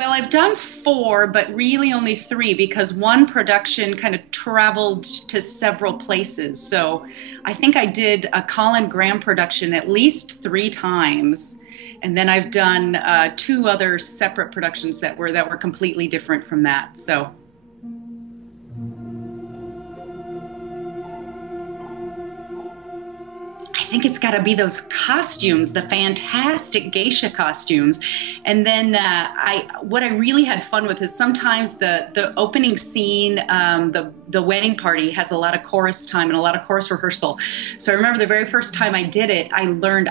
Well, I've done four, but really only three because one production kind of traveled to several places. So I think I did a Colin Graham production at least three times. And then I've done two other separate productions that were completely different from that. So I think it's got to be those costumes, the fantastic geisha costumes, and then what I really had fun with is sometimes the opening scene, the wedding party has a lot of chorus time and a lot of chorus rehearsal. So I remember the very first time I did it, I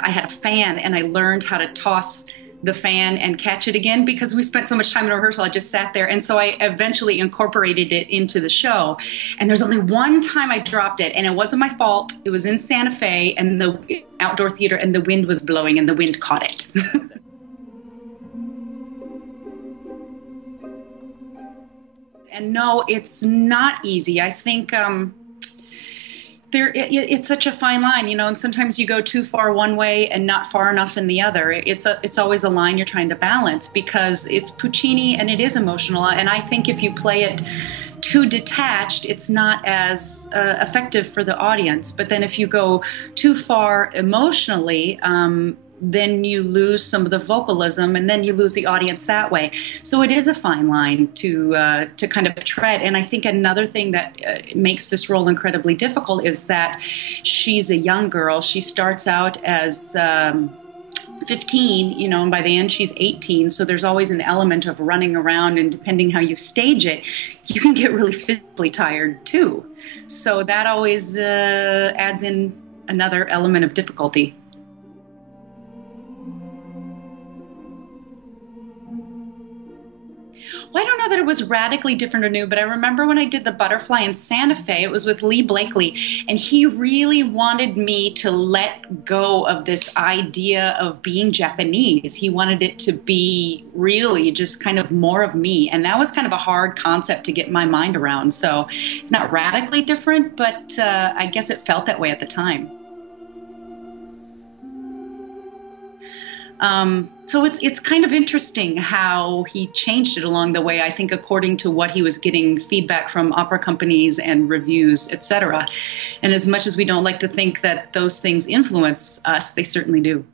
had a fan and I learned how to toss the fan and catch it again because we spent so much time in rehearsal. I just sat there, and so I eventually incorporated it into the show. And there's only one time I dropped it, and it wasn't my fault. It was in Santa Fe and the outdoor theater, and the wind was blowing and the wind caught it. And no, it's not easy. I think it's such a fine line, you know, and sometimes you go too far one way and not far enough in the other. It's always a line you're trying to balance because it's Puccini and it is emotional. And I think if you play it too detached, it's not as effective for the audience. But then if you go too far emotionally, then you lose some of the vocalism, and then you lose the audience that way. So it is a fine line to kind of tread. And I think another thing that makes this role incredibly difficult is that she's a young girl. She starts out as 15, you know, and by the end she's 18. So there's always an element of running around, and depending how you stage it, you can get really physically tired too. So that always adds in another element of difficulty. Well, I don't know that it was radically different or new, but I remember when I did the Butterfly in Santa Fe, it was with Lee Blakely, and he really wanted me to let go of this idea of being Japanese. He wanted it to be really just kind of more of me, and that was kind of a hard concept to get my mind around. So not radically different, but I guess it felt that way at the time. So it's kind of interesting how he changed it along the way, I think, according to what he was getting feedback from opera companies and reviews, etc. And as much as we don't like to think that those things influence us, they certainly do.